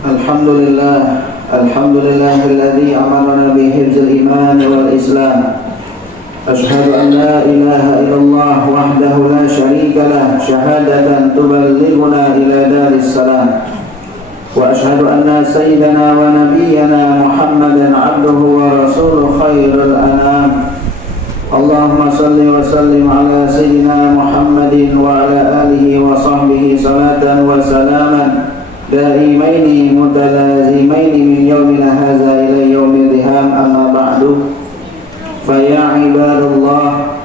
Alhamdulillahilladzi amarna bihifdzil iman wal islam. Asyhadu an la ilaha illallah wahdahu la syarika lah syahadatan tuballighuna ila daris salam. Wa asyhadu anna sayyidana wa nabiyyana Muhammadan abduhu wa rasuluhu khairul anam. Allahumma salli wa sallim ala sayyidina Muhammadin wa ala alihi wa sahbihi salatan wa salaman daimaini mutalazimaini min yaumina hadza ila yaumil qiyam, amma ba'du. Fa ya ibadallah,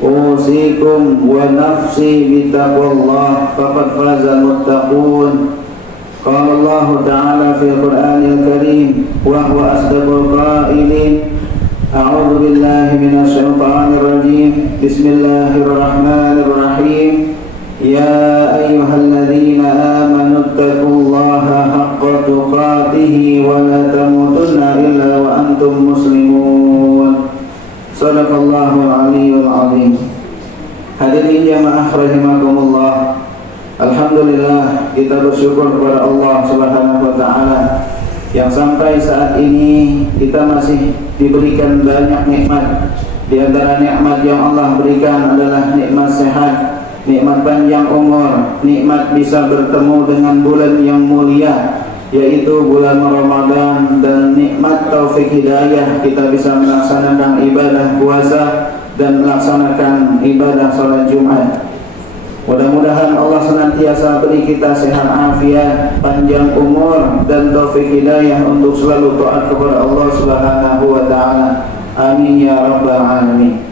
usikum wa nafsi bitaqwallah, faqad fazal muttaqun. Qala Allah ta'ala fil Qur'anil Karim wa huwa asdaqul qailin. A'udzu billahi minasy syaithanir rajim. Bismillahirrahmanirrahim. Ya ayyuhalladzina amanu taqullaha haqqa tuqatih wa la tamutunna illa wa antum muslimun. Shadaqallahul aliyyul azim. Hadirin jamaah rahimakumullah. Alhamdulillah, kita bersyukur kepada Allah Subhanahu wa taala yang sampai saat ini kita masih diberikan banyak nikmat. Di antara nikmat yang Allah berikan adalah nikmat sehat, nikmat panjang umur, nikmat bisa bertemu dengan bulan yang mulia, yaitu bulan Ramadan, dan nikmat taufik hidayah kita bisa melaksanakan ibadah puasa dan melaksanakan ibadah salat Jumat. Mudah-mudahan Allah senantiasa beri kita sehat afiat, panjang umur, dan taufik hidayah untuk selalu taat kepada Allah Subhanahu wa taala. Amin ya rabbal alamin.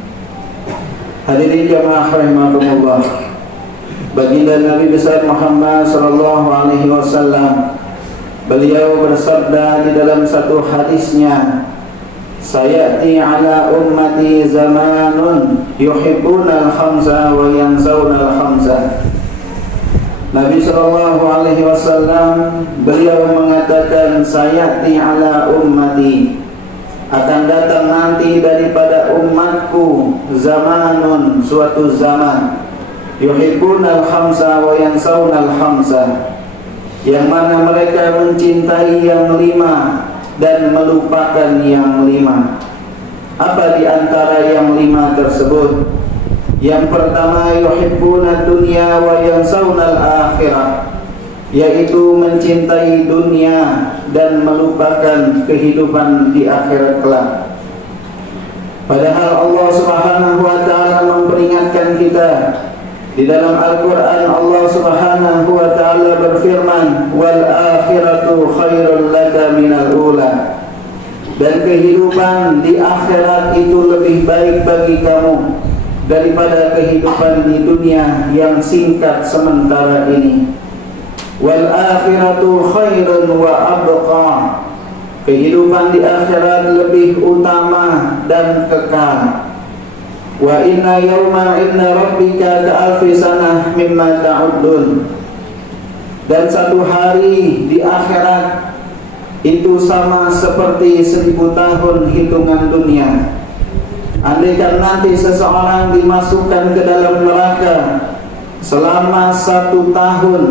Hadirin jamaah rahimakumullah. Baginda Nabi besar Muhammad sallallahu alaihi wasallam, beliau bersabda di dalam satu hadisnya, sayati ala ummati zamanun yuhibbuna al-khamsa wa yansawna al-khamsa. Nabi sallallahu alaihi wasallam beliau mengatakan, sayati ala ummati, akan datang nanti daripada umatku zamanun, suatu zaman, yuhibbuna al-khamsa wa yansawna al-khamsa, yang mana mereka mencintai yang lima dan melupakan yang lima. Apa di antara yang lima tersebut? Yang pertama, yuhibbuna dunya wa yansawna al-akhirah, yaitu mencintai dunia dan melupakan kehidupan di akhirat kelak. Padahal Allah Subhanahu wa taala memperingatkan kita. Di dalam Al-Quran Allah Subhanahu wa ta'ala berfirman, wal akhiratu khairul laka minal ula, dan kehidupan di akhirat itu lebih baik bagi kamu daripada kehidupan di dunia yang singkat sementara ini. Wal akhiratu khairun wa abqa, kehidupan di akhirat lebih utama dan kekal. Wa inna yawma inna rabbika ka'alfi sanah mimma ta'uddun, dan satu hari di akhirat itu sama seperti 1000 tahun hitungan dunia. Andaikan nanti seseorang dimasukkan ke dalam neraka selama 1 tahun,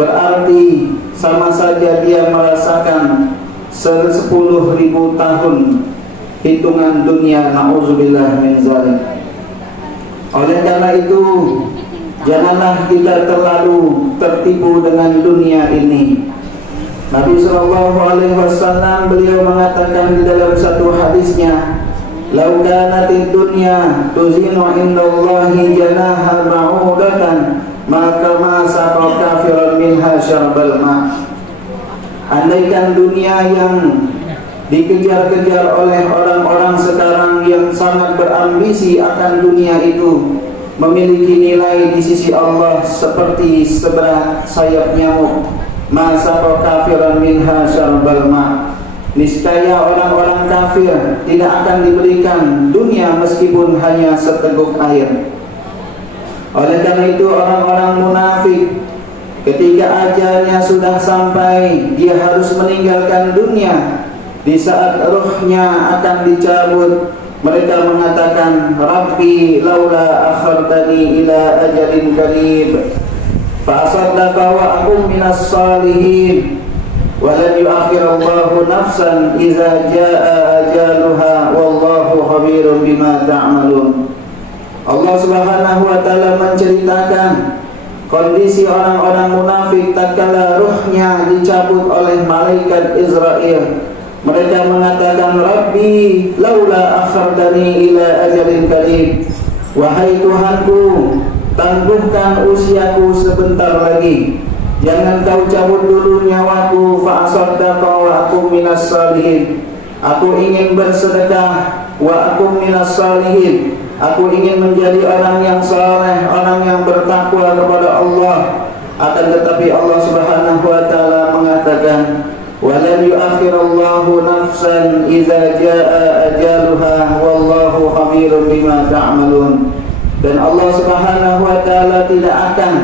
berarti sama saja dia merasakan 10.000 tahun hitungan dunia. Na'udzubillah min zalik. Oleh karena itu, janganlah kita terlalu tertipu dengan dunia ini. Nabi sallallahu alaihi wasallam beliau mengatakan di dalam satu hadisnya, "Lau kanatid dunya tuzinu indallahi janaha ba'udatan, maka ma saqa kafiran minha syarbal ma." Andaikan dunia yang dikejar-kejar oleh orang-orang sekarang yang sangat berambisi akan dunia itu memiliki nilai di sisi Allah seperti seberat sayap nyamuk, masa kafiran minha syarbal ma, niscaya orang-orang kafir tidak akan diberikan dunia meskipun hanya seteguk air. Oleh karena itu orang-orang munafik ketika ajalnya sudah sampai, dia harus meninggalkan dunia. Di saat ruhnya akan dicabut, mereka mengatakan, Rabbi laula akhartani ila ajalin qarib fa asaddaqa wa akun minas salihin. Walan yu'akhirallahu nafsan idza jaa ajaluha wallahu khabirun bima ta'malun. Allah Subhanahu wa taala menceritakan kondisi orang-orang munafik tatkala ruhnya dicabut oleh malaikat Israel. Mereka mengatakan, Rabbi laula akhartani ila ajalin qarib. Wahai Tuhanku, tangguhkan usiaku sebentar lagi. Jangan kau cabut dulu nyawaku, fa'asaddaqa wa akum minas salihin. Aku ingin bersedekah, wa akum minas salihin. Aku ingin menjadi orang yang saleh, orang yang bertakwa kepada Allah. Akan tetapi Allah Subhanahu wa taala mengatakan, walan yu'akhirallahu nafsan idza jaa ajaluha wallahu khabirun bima ta'malun. Dan Allah Subhanahu wa taala tidak akan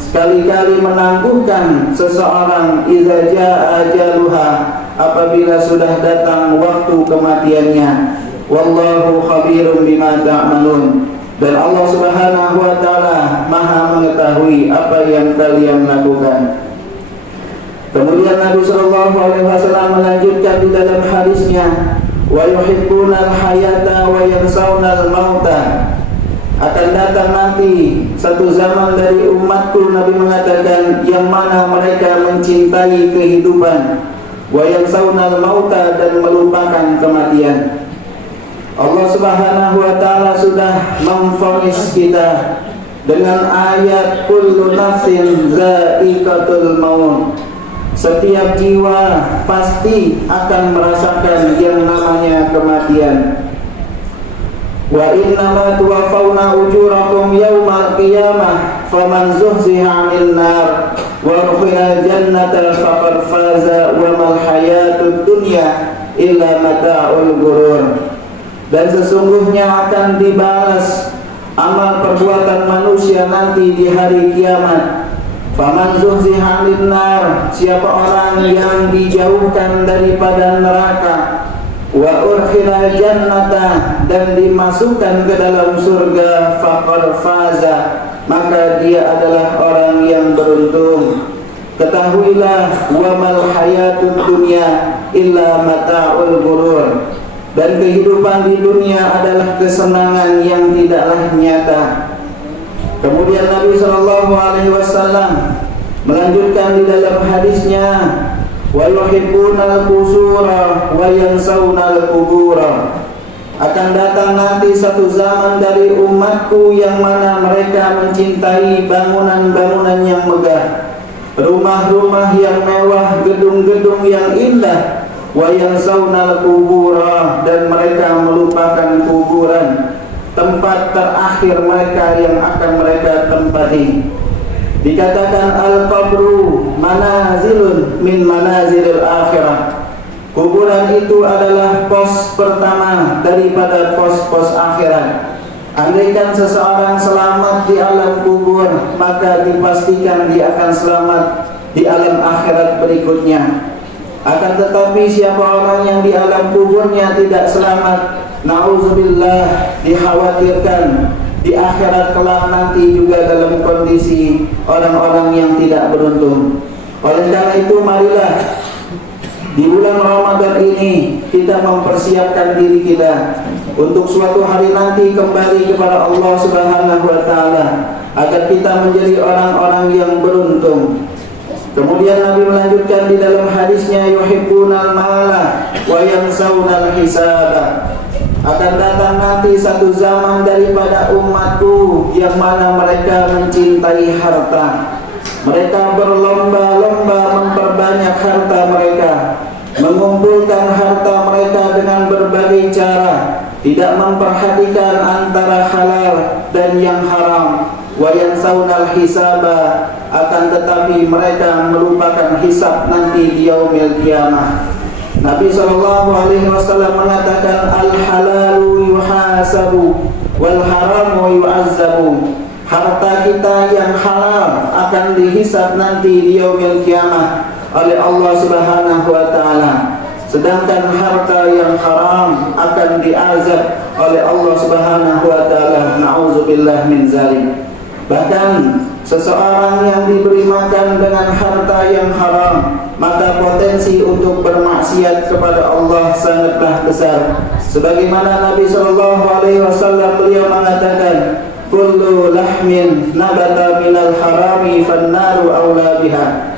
sekali-kali menangguhkan seseorang idza jaa ajaluha, apabila sudah datang waktu kematiannya. Wallahu khabirun bima ta'malun. Dan Allah Subhanahu wa taala Maha mengetahui apa yang kalian lakukan. Kemudian Nabi sallallahu alaihi wasallam melanjutkan di dalam hadisnya, wa yuhibbunal hayata wa yansawunal mauta. Akan datang nanti satu zaman dari umatku, Nabi mengatakan, yang mana mereka mencintai kehidupan, wa yansawunal mauta, dan melupakan kematian. Allah Subhanahu wa taala sudah memvonis kita dengan ayat kullu nafsin za'iqatul maut. Setiap jiwa pasti akan merasakan yang namanya kematian. Wa innama tuwaffawna ujurakum yaumal qiyamah faman zuhziha 'anil nar wa udkhila jannata faqad faza wa mal hayatud dunya illa mata'ul ghurur. Dan sesungguhnya akan dibalas amal perbuatan manusia nanti di hari kiamat. Faman zuhziha 'anil nar, siapa orang yang dijauhkan daripada neraka, wa urkhila jannata, dan dimasukkan ke dalam surga, faqad faza, maka dia adalah orang yang beruntung. Ketahuilah, wa mal hayatud dunya illa mata'ul ghurur. Dan kehidupan di dunia adalah kesenangan yang tidaklah nyata. Kemudian Nabi sallallahu alaihi wasallam melanjutkan di dalam hadisnya, wa yuhibbunal qusura wa yansawunal qubura. Akan datang nanti satu zaman dari umatku yang mana mereka mencintai bangunan-bangunan yang megah, rumah-rumah yang mewah, gedung-gedung yang indah, wa yansawunal qubura, dan mereka melupakan kuburan, tempat terakhir mereka yang akan mereka tempati. Dikatakan al-qabru manazilun min manazilil akhirah. Kuburan itu adalah pos pertama daripada pos-pos akhirat. Andaikan seseorang selamat di alam kubur, maka dipastikan dia akan selamat di alam akhirat berikutnya. Akan tetapi siapa orang yang di alam kuburnya tidak selamat, na'udzubillah, dikhawatirkan di akhirat kelak nanti juga dalam kondisi orang-orang yang tidak beruntung. Oleh karena itu, marilah di bulan Ramadan ini kita mempersiapkan diri kita untuk suatu hari nanti kembali kepada Allah Subhanahu wa taala, agar kita menjadi orang-orang yang beruntung. Kemudian Nabi melanjutkan di dalam hadisnya, yuhibbunal mala wa yansawunal hisaba. Akan datang nanti satu zaman daripada umatku yang mana mereka mencintai harta. Mereka berlomba-lomba memperbanyak harta mereka, mengumpulkan harta mereka dengan berbagai cara, tidak memperhatikan antara halal dan yang haram. Wa yansawunal hisaba, akan tetapi mereka melupakan hisab nanti di yaumil qiyamah. Nabi sallallahu alaihi wasallam mengatakan, al-halalu yuhasabu wal haramu yu'azzabu. Harta kita yang halal akan dihisab nanti di yaumil qiyamah oleh Allah Subhanahu wa taala. Sedangkan harta yang haram akan diazab oleh Allah Subhanahu wa taala. Na'udzubillah min zalik. Bahkan seseorang yang diberi makan dengan harta yang haram, maka potensi untuk bermaksiat kepada Allah sangatlah besar. Sebagaimana Nabi SAW beliau mengatakan, kullu lahmin nabata minal harami fannaru aula biha.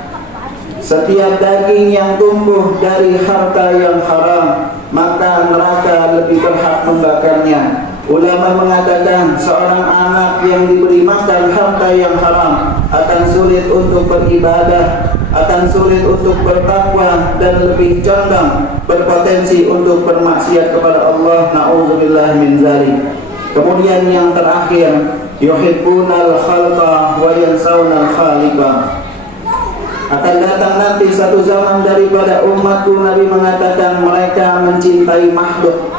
Setiap daging yang tumbuh dari harta yang haram, maka neraka lebih berhak membakarnya. Ulama mengatakan seorang anak yang diberi makan harta yang haram akan sulit untuk beribadah, akan sulit untuk bertakwa, dan lebih condong berpotensi untuk bermaksiat kepada Allah. Na'udzubillah min dzalik. Kemudian yang terakhir, yuhibbunal khalqa wa yansawna khaliqa. Akan datang nanti satu zaman daripada umatku, Nabi mengatakan mereka mencintai makhluk,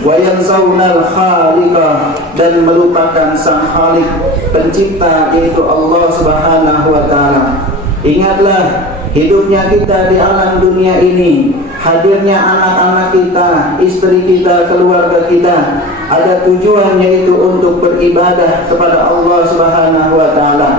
wa yansawnal khaliqa, dan melupakan sang khalik pencipta, yaitu Allah Subhanahu wa taala. Ingatlah, hidupnya kita di alam dunia ini, hadirnya anak-anak kita, istri kita, keluarga kita, ada tujuan, yaitu untuk beribadah kepada Allah Subhanahu wa taala.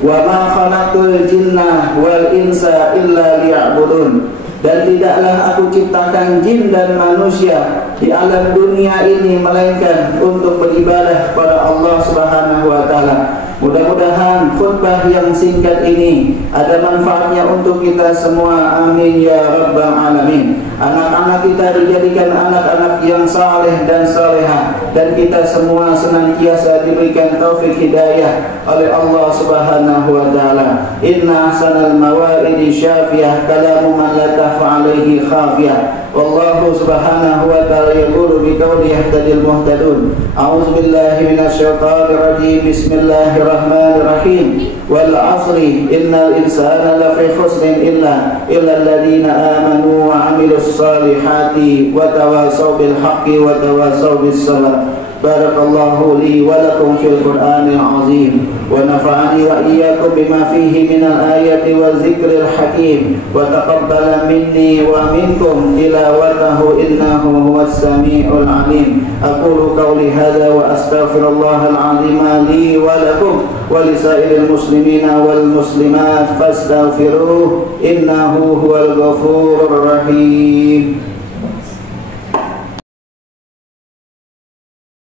Wa ma khalaqtul jinna wal insa illa liya'budun. Dan tidaklah aku ciptakan jin dan manusia di alam dunia ini melainkan untuk beribadah kepada Allah Subhanahu wa taala. Mudah-mudahan khutbah yang singkat ini ada manfaatnya untuk kita semua. Amin ya rabbal alamin. Anak-anak kita dijadikan anak-anak yang saleh dan salehah, dan kita semua senantiasa diberikan taufik hidayah oleh Allah Subhanahu wa taala. Inna ahsanal mawaidi syafiyah kalamu man la tahfa alaihi khafiyah. Wallahu subhanahu wa ta'ala yaqulu bi qawli yahtadil muhtadun. A'udzu billahi minasy syaithanir rajim. Bismillahirrahmanirrahim. Wal 'asri innal insana lafi khusrin illa alladziina aamanu wa 'amilus salihati wa tawasaw bil haqqi wa tawasaw bis sabr. Barakallahu li wa lakum fil Qur'anil 'azim wa nafa'ani wa iyyakum bima fihi minal ayati wa dzikril hakim wa taqabbala minni wa minkum tilawatahu innahu huwas samiul 'alim. Aqulu qawli hadza wa astaghfirullahal 'azim li wa lakum wa lisairil muslimina wal muslimat fastaghfiruhu innahu huwal ghafurur rahim.